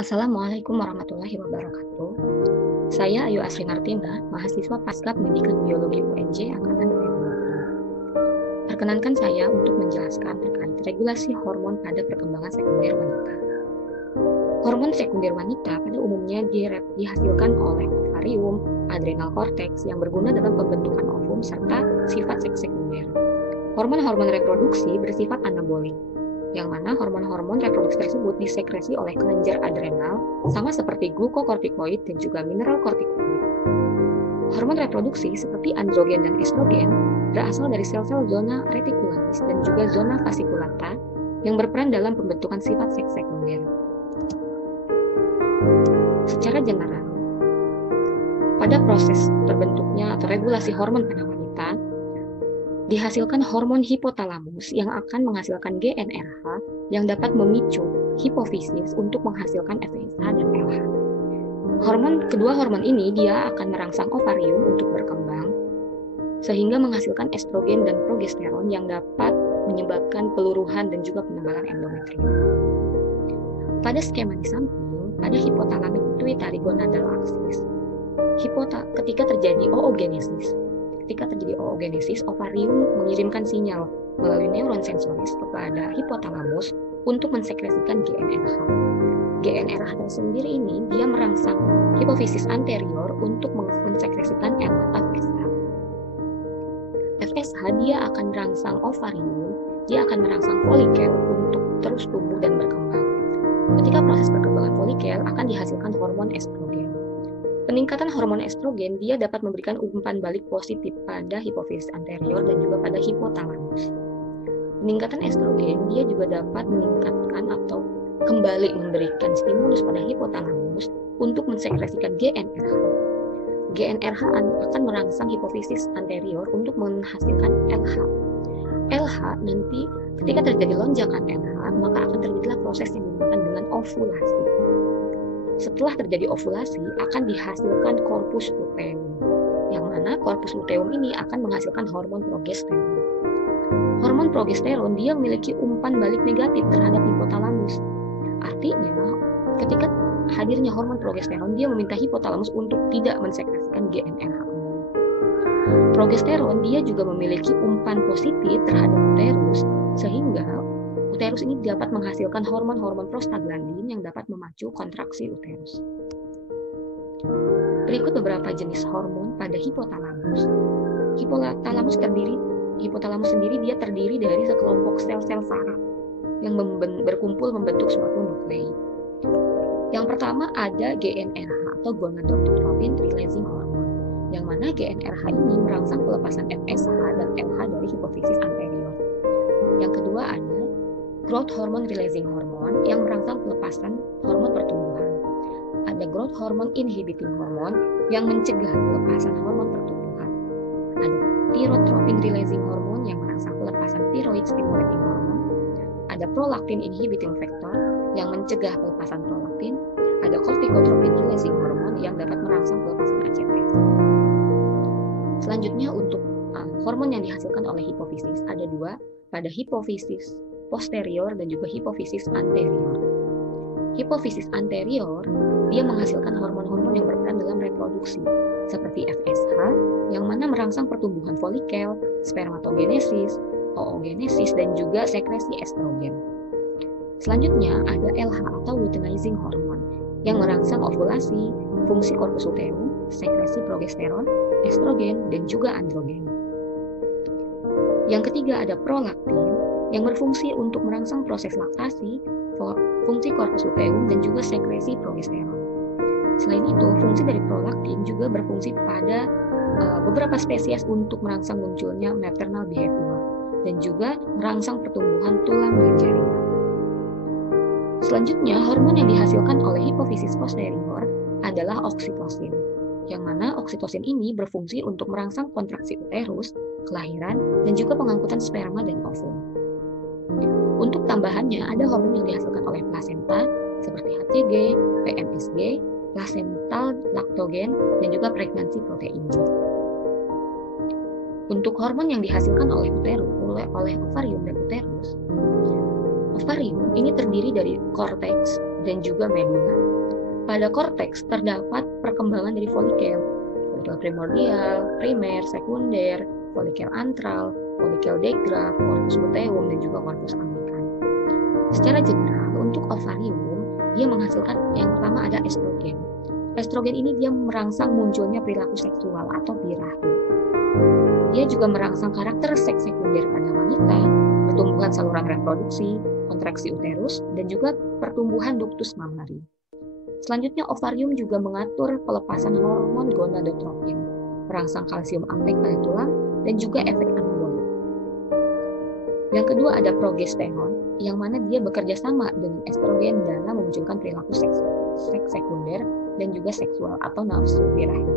Assalamualaikum warahmatullahi wabarakatuh. Saya Ayu Asri Martina, mahasiswa Pasca Pendidikan Biologi UNJ Angkatan 2020. Perkenankan saya untuk menjelaskan terkait regulasi hormon pada perkembangan sekunder wanita. Hormon sekunder wanita pada umumnya dihasilkan oleh ovarium, adrenal cortex yang berguna dalam pembentukan ovum serta sifat seks sekunder. Hormon-hormon reproduksi bersifat anabolik, yang mana hormon-hormon reproduksi tersebut disekresi oleh kelenjar adrenal sama seperti glukokortikoid dan juga mineral kortikoid. Hormon reproduksi seperti androgen dan estrogen berasal dari sel-sel zona reticularis dan juga zona fasciculata yang berperan dalam pembentukan sifat seks sekunder. Secara general, pada proses terbentuknya atau regulasi hormon pada wanita, dihasilkan hormon hipotalamus yang akan menghasilkan GnRH yang dapat memicu hipofisis untuk menghasilkan FSH dan LH. Kedua hormon ini dia akan merangsang ovarium untuk berkembang sehingga menghasilkan estrogen dan progesteron yang dapat menyebabkan peluruhan dan juga penebalan endometrium. Pada skema di samping, pada hipothalamus pituitary gonadal axis, ketika terjadi oogenesis, ovarium mengirimkan sinyal melalui neuron sensoris kepada hipotalamus untuk mensekresikan GnRH. GnRH tersendiri ini dia merangsang hipofisis anterior untuk mensekresikan FSH. FSH dia akan merangsang ovarium, dia akan merangsang folikel untuk terus tumbuh dan berkembang. Ketika proses perkembangan folikel akan dihasilkan hormon estrogen. Peningkatan hormon estrogen dia dapat memberikan umpan balik positif pada hipofisis anterior dan juga pada hipotalamus. Peningkatan estrogen dia juga dapat meningkatkan atau kembali memberikan stimulus pada hipotalamus untuk mensekresikan GnRH. GnRH akan merangsang hipofisis anterior untuk menghasilkan LH. LH nanti ketika terjadi lonjakan LH, maka akan terjadilah proses yang dinamakan dengan ovulasi. Setelah terjadi ovulasi, akan dihasilkan korpus luteum, yang mana korpus luteum ini akan menghasilkan hormon progesteron. Hormon progesteron dia memiliki umpan balik negatif terhadap hipotalamus. Artinya, ketika hadirnya hormon progesteron, dia meminta hipotalamus untuk tidak mensekresikan GnRH kembali. Progesteron dia juga memiliki umpan positif terhadap uterus, sehingga uterus ini dapat menghasilkan hormon-hormon prostaglandin yang dapat memacu kontraksi uterus. Berikut beberapa jenis hormon pada hipotalamus. Hipotalamus sendiri dia terdiri dari sekelompok sel-sel saraf yang berkumpul membentuk suatu nuklei. Yang pertama ada GnRH atau gonadotropin releasing hormone, yang mana GnRH ini merangsang pelepasan FSH dan LH dari hipofisis anterior. Yang kedua ada growth hormone releasing hormone yang merangsang pelepasan hormon pertumbuhan. Ada growth hormone inhibiting hormone yang mencegah pelepasan hormon pertumbuhan. Ada thyrotropin releasing hormone yang merangsang pelepasan thyroid stimulating hormone. Ada prolactin inhibiting factor yang mencegah pelepasan prolaktin. Ada corticotropin releasing hormone yang dapat merangsang pelepasan ACTH. Selanjutnya untuk hormon yang dihasilkan oleh hipofisis ada dua, pada hipofisis posterior dan juga hipofisis anterior. Hipofisis anterior dia menghasilkan hormon-hormon yang berperan dalam reproduksi seperti FSH yang mana merangsang pertumbuhan folikel, spermatogenesis, oogenesis dan juga sekresi estrogen. Selanjutnya ada LH atau luteinizing hormone yang merangsang ovulasi, fungsi korpus luteum, sekresi progesteron, estrogen dan juga androgen. Yang ketiga ada prolaktin yang berfungsi untuk merangsang proses laktasi, fungsi korpus luteum, dan juga sekresi progesteron. Selain itu, fungsi dari prolaktin juga berfungsi pada beberapa spesies untuk merangsang munculnya maternal behavior dan juga merangsang pertumbuhan tulang dan jaringan. Selanjutnya, hormon yang dihasilkan oleh hipofisis posterior adalah oksitosin, yang mana oksitosin ini berfungsi untuk merangsang kontraksi uterus, kelahiran, dan juga pengangkutan sperma dan ovum. Untuk tambahannya, ada hormon yang dihasilkan oleh plasenta seperti HCG, PMSG, placental lactogen, dan juga pregnancy protein G. Untuk hormon yang dihasilkan oleh ovarium dan uterus, ovarium ini terdiri dari korteks dan juga medula. Pada korteks terdapat perkembangan dari folikel primordial, primer, sekunder, folikel antral, folikel degraf, corpus luteum, dan juga corpus albicans. Secara general, untuk ovarium, dia menghasilkan yang pertama ada estrogen. Estrogen ini dia merangsang munculnya perilaku seksual atau birahi. Dia juga merangsang karakter seks sekunder pada wanita, pertumbuhan saluran reproduksi, kontraksi uterus, dan juga pertumbuhan ductus mammary. Selanjutnya, ovarium juga mengatur pelepasan hormon gonadotropin, merangsang kalsium uptake pada tulang, dan juga efek anabolik. Yang kedua ada progesteron, yang mana dia bekerja sama dengan estrogen dalam memunculkan perilaku seks sekunder dan juga seksual atau nafsu birahi.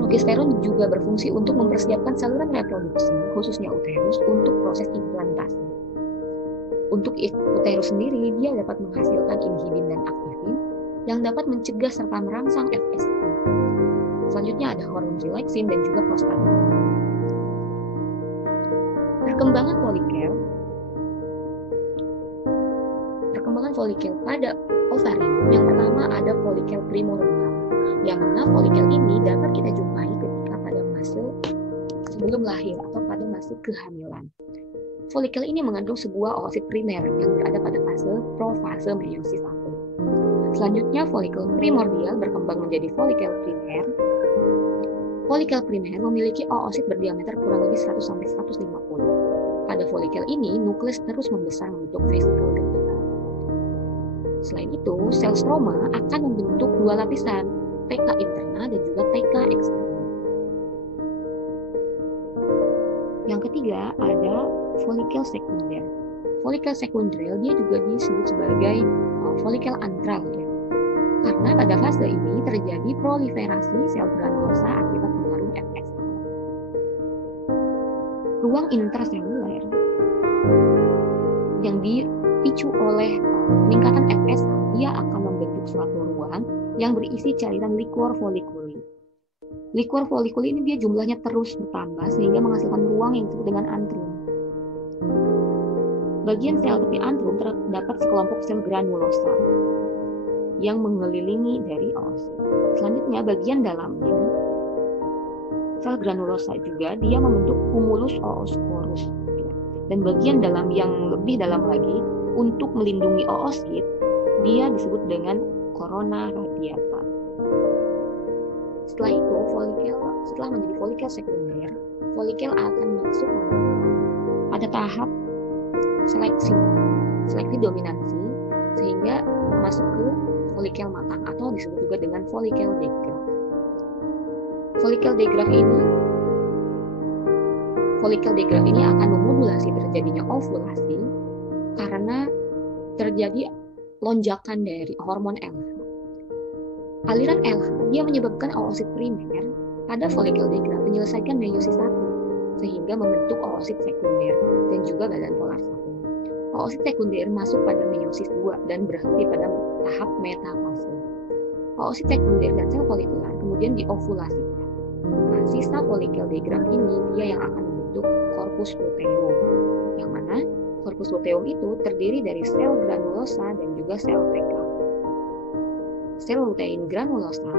Progesteron juga berfungsi untuk mempersiapkan saluran reproduksi, khususnya uterus, untuk proses implantasi. Untuk uterus sendiri, dia dapat menghasilkan inhibin dan aktifin yang dapat mencegah serta merangsang FSH. Selanjutnya ada hormon relaksin dan juga prostaglandin. Perkembangan folikel pada ovarium, yang pertama ada folikel primordial, yang mana folikel ini dapat kita jumpai ketika pada fase sebelum lahir atau pada fase kehamilan. Folikel ini mengandung sebuah oosit primer yang berada pada fase profase meiosis 1. Selanjutnya, folikel primordial berkembang menjadi folikel primer. Folikel primer memiliki oosit berdiameter kurang lebih 100-150. Pada folikel ini, nukleus terus membesar membentuk vesikel gemila. Selain itu, sel stroma akan membentuk dua lapisan, TK interna dan juga TK eksterna. Yang ketiga ada folikel sekunder. Folikel sekunder dia juga disebut sebagai folikel antral ya. Karena pada fase ini terjadi proliferasi sel granulosa akibat pengaruh FSH. Ruang intraseluler yang dipicu oleh peningkatan FSH, dia akan membentuk suatu ruang yang berisi cairan liquor foliculi. Liquor foliculi ini dia jumlahnya terus bertambah sehingga menghasilkan ruang yang disebut dengan antrum. Bagian sel tepi antrum terdapat sekelompok sel granulosa yang mengelilingi dari oosit. Selanjutnya bagian dalamnya sel granulosa juga dia membentuk cumulus oosporus. Dan bagian dalam yang lebih dalam lagi untuk melindungi oosit dia disebut dengan corona radiata. Setelah itu setelah menjadi folikel sekunder, folikel akan masuk pada tahap seleksi dominansi sehingga masuk ke folikel matang atau disebut juga dengan folikel degraf. Folikel degraf ini akan memodulasi terjadinya ovulasi karena terjadi lonjakan dari hormon LH. Aliran LH dia menyebabkan oosit primer pada folikel degraf menyelesaikan meiosis 1 sehingga membentuk oosit sekunder dan juga badan polar 1. Oosit sekunder masuk pada meiosis 2 dan berhenti pada tahap metafase. Oosit sekunder dan sel folikular kemudian diovulasikan. Nah, sisa folikel degraf ini dia yang akan membentuk corpus luteum, yang mana corpus luteum itu terdiri dari sel granulosa dan juga sel TK. Sel lutein granulosa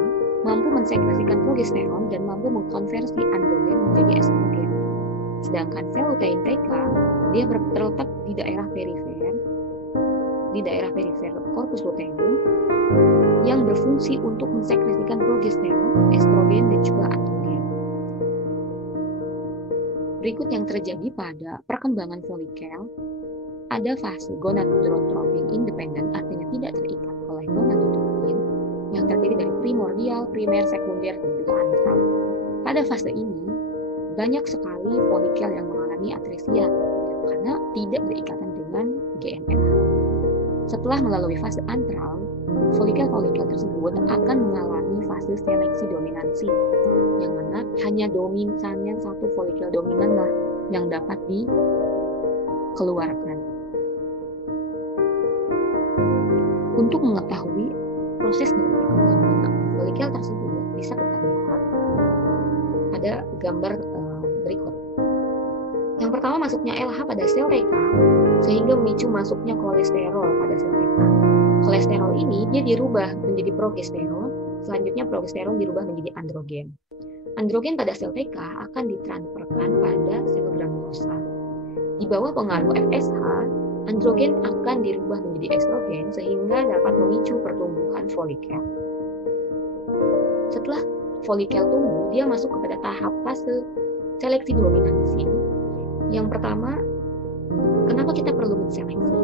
mampu mensekresikan progesteron dan mampu mengkonversi androgen menjadi estrogen. Sedangkan sel lutein TK dia terletak di daerah perifer corpus luteum yang berfungsi untuk mensekresikan progesteron, estrogen dan juga androgen. Berikut yang terjadi pada perkembangan folikel, ada fase gonadotropin independen, artinya tidak terikat oleh gonadotropin, yang terdiri dari primordial, primer, sekunder, dan juga antral. Pada fase ini, banyak sekali folikel yang mengalami atresia karena tidak berikatan dengan GNRH. Setelah melalui fase antral, folikel-folikel tersebut akan mengalami fase seleksi dominansi, yang mana hanya satu folikel dominan lah yang dapat dikeluarkan. Untuk mengetahui proses dari perkembangan folikel tersebut bisa kita lihat pada gambar berikut. Yang pertama masuknya LH pada sel TK sehingga memicu masuknya kolesterol pada sel TK. Kolesterol ini dia dirubah menjadi progesteron, selanjutnya progesteron dirubah menjadi androgen. Androgen pada sel TK akan ditransferkan pada sel granulosa. Di bawah pengaruh FSH, androgen akan dirubah menjadi estrogen sehingga dapat memicu pertumbuhan folikel. Setelah folikel tumbuh, dia masuk kepada tahap fase seleksi dominansi. Yang pertama, kenapa kita perlu menseleksi?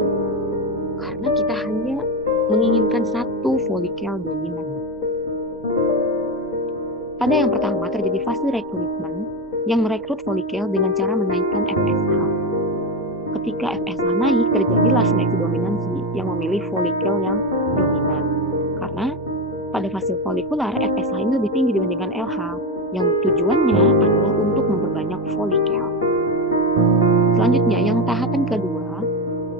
Karena kita hanya menginginkan satu folikel dominan. Pada yang pertama terjadi fase rekrutmen yang merekrut folikel dengan cara menaikkan FSH. Ketika FSH naik, terjadilah seleksi dominansi yang memilih folikel yang dominan. Karena pada fase folikular, FSH ini lebih tinggi dibandingkan LH, yang tujuannya adalah untuk memperbanyak folikel. Selanjutnya, yang tahapan kedua,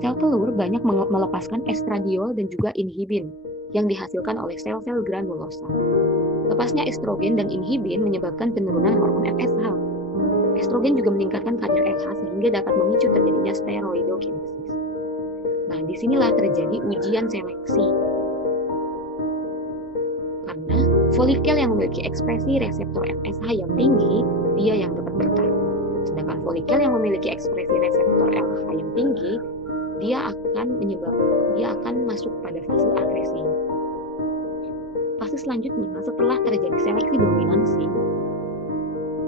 sel telur banyak melepaskan estradiol dan juga inhibin yang dihasilkan oleh sel-sel granulosa. Lepasnya estrogen dan inhibin menyebabkan penurunan hormon FSH. Estrogen juga meningkatkan kadar LH sehingga dapat memicu terjadinya steroidokinesis. Nah, disinilah terjadi ujian seleksi. Karena folikel yang memiliki ekspresi reseptor FSH yang tinggi, dia yang dapat bertahan. Sedangkan folikel yang memiliki ekspresi reseptor LH yang tinggi, dia akan masuk pada fase agresi. Fase selanjutnya, setelah terjadi seleksi dominansi,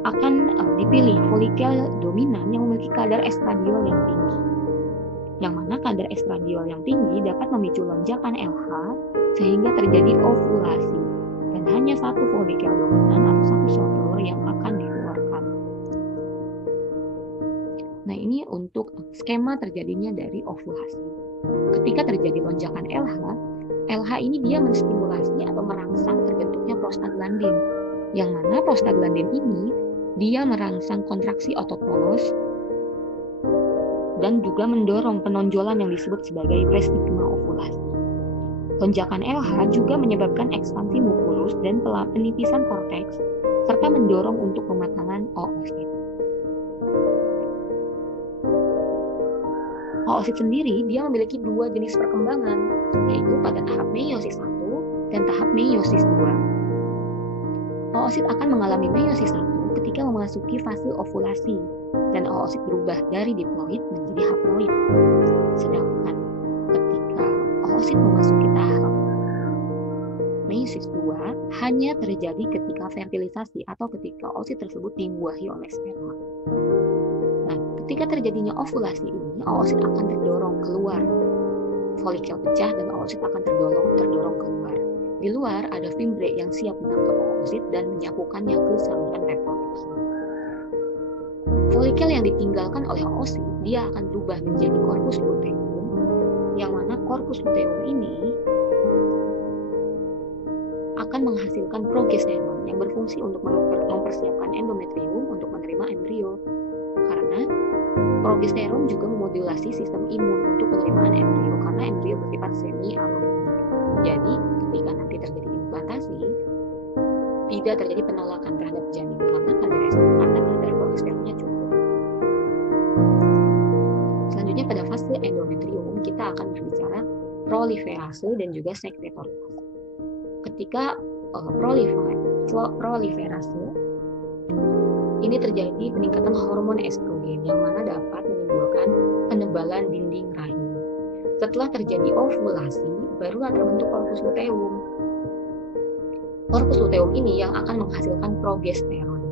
akan dipilih folikel dominan yang memiliki kadar estradiol yang tinggi. Yang mana kadar estradiol yang tinggi dapat memicu lonjakan LH sehingga terjadi ovulasi. Dan hanya satu folikel dominan atau satu sel telur yang akan dikeluarkan. Nah, ini untuk skema terjadinya dari ovulasi. Ketika terjadi lonjakan LH ini dia menstimulasi atau merangsang terbentuknya prostaglandin. Yang mana prostaglandin ini dia merangsang kontraksi otot polos dan juga mendorong penonjolan yang disebut sebagai prestigma ovulasi. Lonjakan LH juga menyebabkan ekspansi mukulus dan penipisan korteks serta mendorong untuk pematangan oosit. Oosit sendiri dia memiliki dua jenis perkembangan, yaitu pada tahap meiosis 1 dan tahap meiosis 2. Oosit akan mengalami meiosis 1 ketika memasuki fase ovulasi dan oosit berubah dari diploid menjadi haploid. Sedangkan ketika oosit memasuki tahap meiosis 2 hanya terjadi ketika fertilisasi atau ketika oosit tersebut dibuahi oleh sperma. Nah, ketika terjadinya ovulasi ini, oosit akan terdorong keluar. Folikel pecah dan oosit akan terdorong keluar. Di luar ada fimbre yang siap menangkap oosit dan menyapukannya ke saluran reproduksi. Folikel yang ditinggalkan oleh oosit, dia akan berubah menjadi corpus luteum, yang mana corpus luteum ini akan menghasilkan progesteron yang berfungsi untuk mempersiapkan endometrium untuk menerima embrio. Karena progesteron juga memodulasi sistem imun untuk penerimaan embrio karena embrio bersifat semi-alogenik. Jadi, ketika nanti terjadi implantasi, tidak terjadi penolakan terhadap janin karena kadar progesteronnya cukup. Selanjutnya pada fase endometrium kita akan berbicara proliferase dan juga sekretoriase. Ketika proliferase ini terjadi peningkatan hormon estrogen yang mana dapat menimbulkan penebalan dinding rahim. Setelah terjadi ovulasi, barulah terbentuk corpus luteum. Corpus luteum ini yang akan menghasilkan progesteron.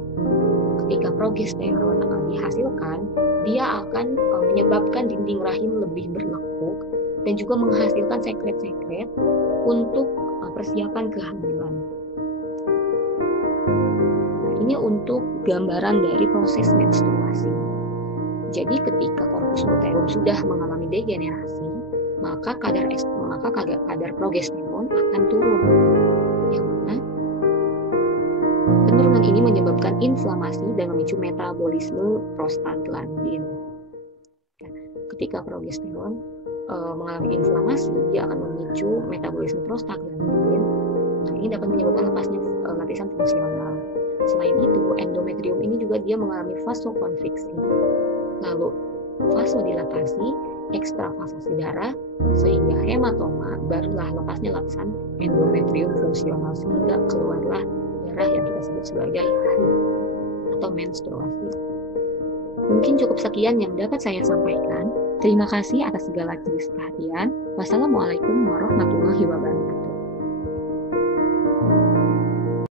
Ketika progesteron dihasilkan, dia akan menyebabkan dinding rahim lebih berlekuk dan juga menghasilkan sekret-sekret untuk persiapan kehamilan. Ini untuk gambaran dari proses menstruasi. Jadi ketika corpus luteum sudah mengalami degenerasi, maka kadar progesteron akan turun. Yang mana penurunan ini menyebabkan inflamasi dan memicu metabolisme prostaglandin. Ketika progesteron mengalami inflamasi, dia akan memicu metabolisme prostaglandin. Nah, ini dapat menyebabkan lepasnya lapisan fungsional. Selain itu, endometrium ini juga dia mengalami vasokonstriksi, lalu vasodilatasi ekstravasasi darah, sehingga hematoma, barulah lepasnya lapisan endometrium fungsional sehingga keluarlah darah yang kita sebut sebagai haid atau menstruasi. Mungkin cukup sekian yang dapat saya sampaikan. Terima kasih atas segala jenis perhatian. Wassalamualaikum warahmatullahi wabarakatuh.